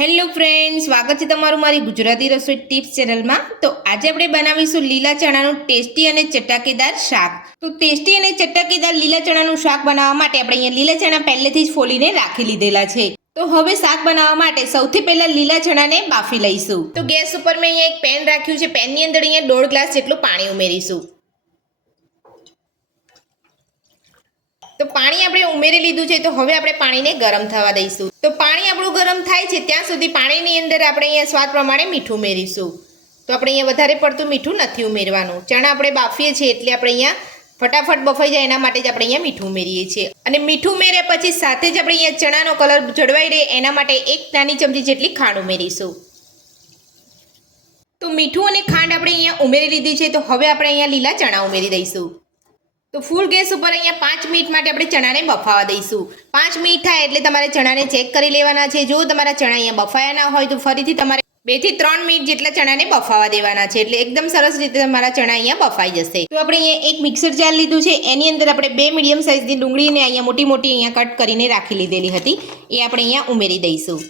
Hello friends, સ્વાગત છે તમારું મારી ગુજરાતી રસોઈ ટિપ્સ ચેનલમાં। તો આજે આપણે બનાવીશું લીલા ચણાનું ટેસ્ટી અને ચટાકેદાર શાક। તો ટેસ્ટી અને ચટાકેદાર લીલા ચણાનું શાક બનાવવા માટે આપણે અહીંયા લીલા ચણા પહેલેથી જ ફોલીને રાખી લીધેલા છે। તો હવે શાક બનાવવા માટે સૌથી પહેલા લીલા ચણાને બાફી લઈશું। તો ગેસ ઉપર મેં અહીંયા એક પેન રાખ્યું છે। પેનની અંદર અહીંયા 1.5 ગ્લાસ જેટલું પાણી ઉમેરીશું। તો પાણી આપણે ઉમેરી લીધું છે। તો હવે આપણે પાણીને ગરમ થવા દઈશું। તો પાણી આપણું ગરમ થાય છે ત્યાં સુધી પાણીની અંદર આપણે અહીંયા સ્વાદ પ્રમાણે મીઠું ઉમેરીશું। તો આપણે અહીંયા વધારે પડતું મીઠું નથી ઉમેરવાનું। ચણા આપણે બાફીએ છીએ એટલે આપણે અહીંયા ફટાફટ બફાઈ જાય એના માટે જ આપણે અહીંયા મીઠું ઉમેરીએ છીએ। અને મીઠું ઉમેર્યા પછી સાથે જ આપણે અહીંયા ચણાનો કલર જળવાઈ રહે એના માટે 1 નાની ચમચી જેટલી ખાંડ ઉમેરીશું। તો મીઠું અને ખાંડ આપણે અહીંયા ઉમેરી લીધી છે। તો હવે આપણે અહીંયા લીલા ચણા ઉમેરી દઈશું। તો ફૂલ ગેસ ઉપર અહીંયા 5 મિનિટ માટે આપણે ચણાને બફાવા દઈશું। 5 મિનિટ થાય એટલે તમારે ચણાને ચેક કરી લેવાના છે। જો તમારા ચણા અહીંયા બફાયા ના હોય તો ફરીથી તમારે 2 થી 3 મિનિટ જેટલા ચણાને બફાવા દેવાના છે, એટલે એકદમ સરસ રીતે તમારા ચણા અહીંયા બફાઈ જશે। તો આપણે અહીંયા એક મિક્સર જાર લીધું છે, એની અંદર આપણે 2 મીડિયમ સાઇઝની ડુંગળીને અહીંયા મોટી મોટી અહીંયા કટ કરીને રાખી લીધેલી હતી, એ આપણે અહીંયા ઉમેરી દઈશું।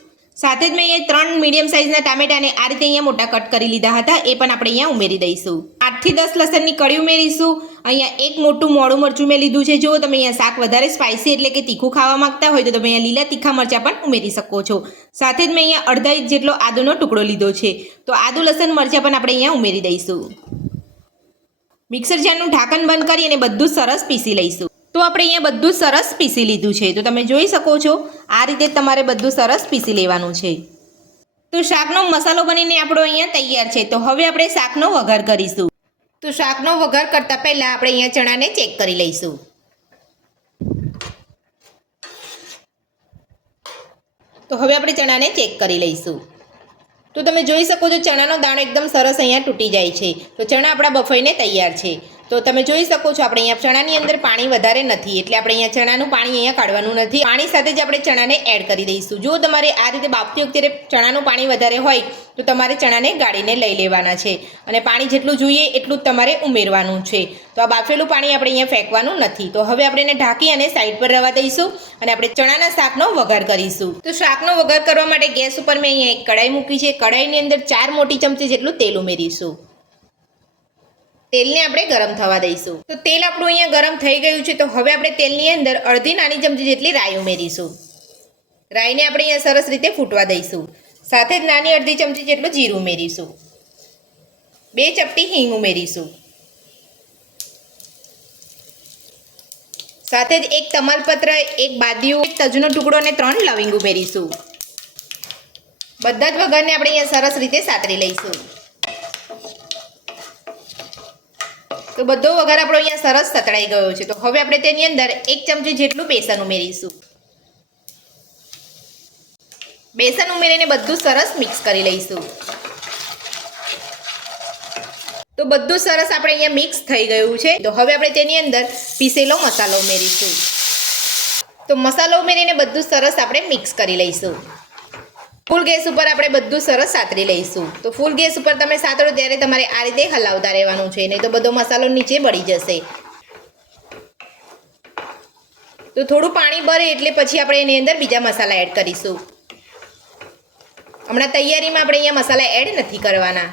સાથે જ મેં અહીંયા 3 મીડિયમ સાઇઝના ટામેટાને આ રીતે અહીંયા મોટા કટ કરી લીધા હતા, એ પણ આપણે અહીંયા ઉમેરી દઈશું। 8 થી 10 લસણની કળી ઉમેરીશું। અહીંયા એક મોટું મોડું મરચું મેં લીધું છે। જો તમે અહીંયા શાક વધારે સ્પાઇસી એટલે કે તીખું ખાવા માંગતા હોય તો તમે અહીંયા લીલા તીખા મરચાં પણ ઉમેરી શકો છો। સાથે જ મેં અહીંયા અડધા ઇંચ જેટલો આદુનો ટુકડો લીધો છે, તો આદુ લસણ મરચાં પણ આપણે અહીંયા ઉમેરી દઈશું। મિક્સર જારનું ઢાંકણ બંધ કરી અને બધું સરસ પીસી લઈશું। તો આપણે અહીંયા બધું સરસ પીસી લીધું છે। તો તમે જોઈ શકો છો આ રીતે તમારે બધું સરસ પીસી લેવાનું છે। તો શાકનો મસાલો બનીને આપણો અહીંયા તૈયાર છે। તો હવે આપણે શાકનો વઘાર કરીશું। તો શાકનો વઘાર કરતાં પહેલાં આપણે અહીંયા ચણાને ચેક કરી લઈશું। તો હવે આપણે ચણાને ચેક કરી લઈશું। તો તમે જોઈ શકો છો ચણાનો દાણો એકદમ સરસ અહીંયા તૂટી જાય છે। તો ચણા આપણા બફાઈને તૈયાર છે। તો તમે જોઈ શકો છો આપણે અહીંયા ચણાની અંદર પાણી વધારે નથી, એટલે આપણે અહીંયા ચણાનું પાણી અહીંયા કાઢવાનું નથી। પાણી સાથે જ આપણે ચણાને એડ કરી દઈશું। જો તમારે આ રીતે બાફતી વખતે ચણાનું પાણી વધારે હોય તો તમારે ચણાને ગાળીને લઈ લેવાના છે, અને પાણી જેટલું જોઈએ એટલું જ તમારે ઉમેરવાનું છે। તો આ બાફેલું પાણી આપણે અહીંયા ફેંકવાનું નથી। તો હવે આપણે એને ઢાંકી અને સાઈડ પર રહેવા દઈશું, અને આપણે ચણાના શાકનો વઘાર કરીશું। તો શાકનો વઘાર કરવા માટે ગેસ ઉપર મેં અહીંયા એક કઢાઈ મૂકી છે। કઢાઈની અંદર 4 મોટી ચમચી જેટલું તેલ ઉમેરીશું। તેલને આપણે ગરમ થવા દઈશું। તો તેલ આપણું અહીંયા ગરમ થઈ ગયું છે। તો હવે આપણે તેલની અંદર અડધી નાની ચમચી જેટલી રાઈ ઉમેરીશું। રાઈને આપણે અહીંયા સરસ રીતે ફૂટવા દઈશું। સાથે જ નાની અડધી ચમચી જેટલું જીરું ઉમેરીશું। 2 ચપટી હિંગ ઉમેરીશું। સાથે જ એક તમાલપત્ર, એક બાદિયું, એક તજનો ટુકડો અને 3 લવિંગ ઉમેરીશું। બધા જ વઘારને આપણે અહીંયા સરસ રીતે સાતરી લઈશું। તો બધો વઘાર આપણો અહીંયા સરસ સતળાઈ ગયો છે। તો હવે આપણે તેની અંદર 1 ચમચી જેટલું બેસન ઉમેરીશું। બેસન ઉમેરીને બધું સરસ મિક્સ કરી લઈશું। તો બધું સરસ આપણે અહીંયા મિક્સ થઈ ગયું છે। તો હવે આપણે તેની અંદર પીસેલો મસાલો ઉમેરીશું। તો મસાલો ઉમેરીને બધું સરસ આપણે મિક્સ કરી લઈશું। ફૂલ ગેસ ઉપર આપણે બધું સરસ સાતરી લઈશું। તો ફૂલ ગેસ ઉપર તમે સાતરો ત્યારે તમારે આ રીતે હલાવતા રહેવાનું છે, નહીં તો બધો મસાલો નીચે બળી જશે। તો થોડું પાણી ભરે એટલે પછી આપણે એની અંદર બીજા મસાલા એડ કરીશું। હમણાં તૈયારીમાં આપણે અહીંયા મસાલા એડ નથી કરવાના।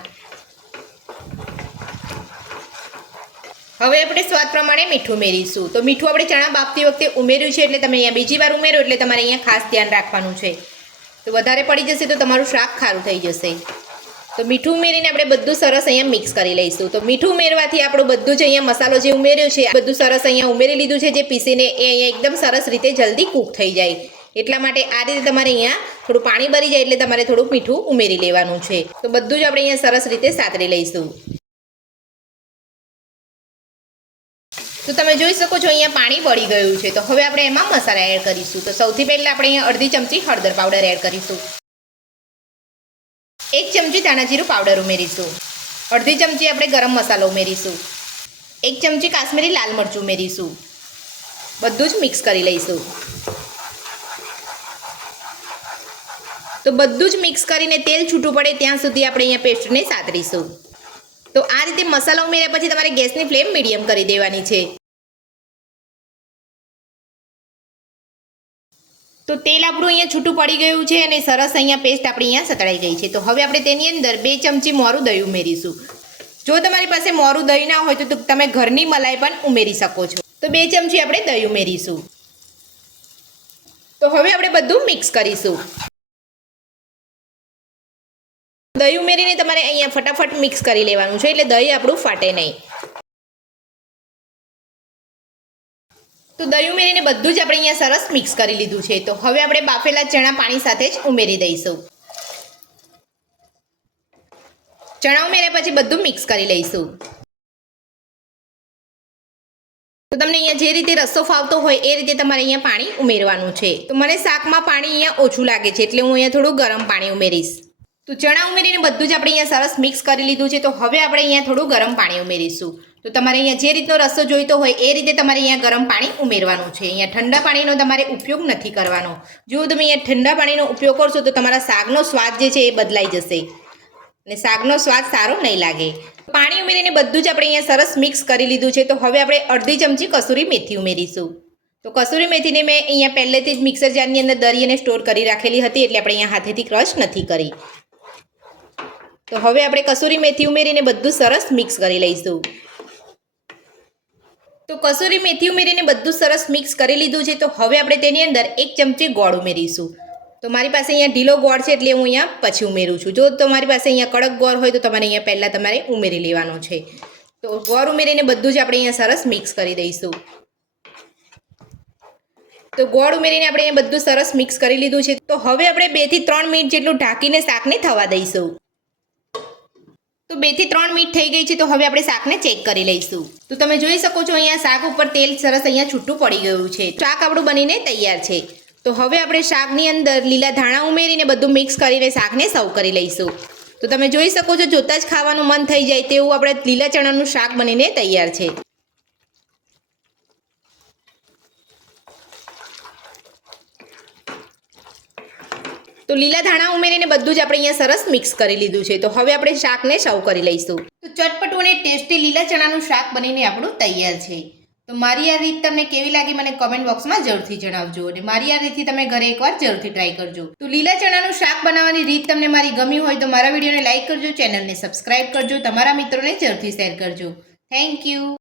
હવે આપણે સ્વાદ પ્રમાણે મીઠું ઉમેરીશું। તો મીઠું આપણે ચણા બાફતી વખતે ઉમેર્યું છે, એટલે તમે અહીંયા બીજી વાર ઉમેરો એટલે તમારે અહીંયા ખાસ ધ્યાન રાખવાનું છે। તો વધારે પડી જશે તો તમારું શાક ખારું થઈ જશે। તો મીઠું ઉમેરીને આપણે બધું સરસ અહીંયા મિક્સ કરી લઈશું। તો મીઠું ઉમેરવાથી આપણું બધું જ અહીંયા મસાલો જે ઉમેર્યો છે બધું સરસ અહીંયા ઉમેરી લીધું છે, જે પીસીને એ અહીંયા એકદમ સરસ રીતે જલ્દી કૂક થઈ જાય, એટલા માટે આ રીતે તમારે અહીંયા થોડું પાણી ભરી જાય એટલે તમારે થોડુંક મીઠું ઉમેરી લેવાનું છે। તો બધું જ આપણે અહીંયા સરસ રીતે સાતરી લઈશું। તો તમે જોઈ શકો છો અહીંયા પાણી બળી ગયું છે। તો હવે આપણે એમાં મસાલા એડ કરીશું। તો સૌથી પહેલાં આપણે અહીંયા અડધી ચમચી હળદર પાવડર એડ કરીશું। 1 ચમચી ધાણા જીરું પાવડર ઉમેરીશું। અડધી ચમચી આપણે ગરમ મસાલો ઉમેરીશું। 1 ચમચી કાશ્મીરી લાલ મરચું ઉમેરીશું। બધું જ મિક્સ કરી લઈશું। તો બધું જ મિક્સ કરીને તેલ છૂટું પડે ત્યાં સુધી આપણે અહીંયા પેસ્ટને સાતરીશું। તો આ રીતે મસાલા ઉમેર્યા પછી તમારે ગેસની ફ્લેમ મીડિયમ કરી દેવાની છે। તો તેલ આપણું અહીંયા છૂટું પડી ગયું છે અને સરસ અહીંયા પેસ્ટ આપણી અહીંયા સતળાઈ ગઈ છે. તો હવે આપણે તેની અંદર 2 ચમચી મોરું દહીં ઉમેરીશું. જો તમારી પાસે મોરું દહીં ના હોય તો તમે ઘરની મલાઈ પણ ઉમેરી શકો છો. તો 2 ચમચી આપણે દહીં ઉમેરીશું. તો હવે આપણે બધું મિક્સ કરીશું. દહીં ઉમેરીને તમારે અહીંયા ફટાફટ મિક્સ કરી લેવાનું છે એટલે દહીં આપણું ફાટે નહીં. તો દહીં ઉમેરીને બધું જ આપણે અહીંયા સરસ મિક્સ કરી લીધું છે. તો હવે આપણે બાફેલા ચણા પાણી સાથે જ ઉમેરી દઈશું. ચણા ઉમેર્યા પછી બધું મિક્સ કરી લઈશું. તો તમને અહીંયા જે રીતે રસ્સો ફાવતો હોય એ રીતે તમારે અહીંયા પાણી ઉમેરવાનું છે. તો મને શાકમાં પાણી અહીંયા ઓછું લાગે છે એટલે હું અહીંયા થોડું ગરમ પાણી ઉમેરીશ. તો ચણા ઉમેરીને બધું જ આપણે અહીંયા સરસ મિક્સ કરી લીધું છે. તો હવે આપણે અહીંયા થોડું ગરમ પાણી ઉમેરીશું. તો તમારે અહીંયા જે રીતનો રસ્સો જોઈતો હોય એ રીતે તમારે અહીંયા ગરમ પાણી ઉમેરવાનું છે. અહીંયા ઠંડા પાણીનો તમારે ઉપયોગ નથી કરવાનો. જો તમે અહીંયા ઠંડા પાણીનો ઉપયોગ કરશો તો તમારા શાકનો સ્વાદ જે છે એ બદલાઈ જશે અને શાકનો સ્વાદ સારો નહીં લાગે. પાણી ઉમેરીને બધું જ આપણે અહીંયા સરસ મિક્સ કરી લીધું છે. તો હવે આપણે અડધી ચમચી કસૂરી મેથી ઉમેરીશું. તો કસૂરી મેથીને મેં અહીંયા પહેલેથી જ મિક્સર જારની અંદર દળી અને સ્ટોર કરી રાખેલી હતી એટલે આપણે અહીંયા હાથેથી ક્રશ નથી કરી. તો હવે આપણે કસૂરી મેથી ઉમેરીને બધું સરસ મિક્સ કરી લઈશું. તો કસૂરી મેથી ઉમેરીને બધું સરસ મિક્સ કરી લીધું છે. તો હવે આપણે તેની અંદર 1 ચમચી ગોળ ઉમેરીશું. તો મારી પાસે અહીંયા ઢીલો ગોળ છે એટલે હું અહીંયા પછી ઉમેરું છું. જો તમારી પાસે અહીંયા કડક ગોળ હોય તો તમારે અહીંયા પહેલાં તમારે ઉમેરી લેવાનો છે. તો ગોળ ઉમેરીને બધું જ આપણે અહીંયા સરસ મિક્સ કરી દઈશું. તો ગોળ ઉમેરીને આપણે અહીંયા બધું સરસ મિક્સ કરી લીધું છે. તો હવે આપણે 2 થી 3 મિનિટ જેટલું ઢાંકીને શાકને થવા દઈશું. તો 2 થી 3 મિનિટ થઈ ગઈ છે. તો હવે આપણે શાકને ચેક કરી લઈશું. તો તમે જોઈ શકો છો અહીંયા શાક ઉપર તેલ સરસ અહીંયા છૂટું પડી ગયું છે. શાક આપણું બનીને તૈયાર છે. તો હવે આપણે શાકની અંદર લીલા ધાણા ઉમેરીને બધું મિક્સ કરીને શાકને સર્વ કરી લઈશું. તો તમે જોઈ શકો છો જોતાં જ ખાવાનું મન થઈ જાય તેવું આપણે લીલા ચણાનું શાક બનીને તૈયાર છે. તો લીલા ધાણા ઉમેરીને બધું જ આપણે અહીંયા સરસ મિક્સ કરી લીધું છે. તો હવે આપણે શાકને સર્વ કરી લઈશું. તો ચટપટું અને ટેસ્ટી લીલા ચણાનું શાક બનીને આપણું તૈયાર છે. તો મારી આ રીત તમને કેવી લાગી મને કમેન્ટ બોક્સમાં જરૂરથી જણાવજો અને મારી આ રીતથી તમે ઘરે એકવાર જરૂરથી ટ્રાય કરજો. તો લીલા ચણાનું શાક બનાવવાની રીત તમને મારી ગમી હોય તો મારા વિડીયોને લાઈક કરજો, ચેનલને સબસ્ક્રાઇબ કરજો, તમારા મિત્રોને જરૂરથી શેર કરજો. Thank you.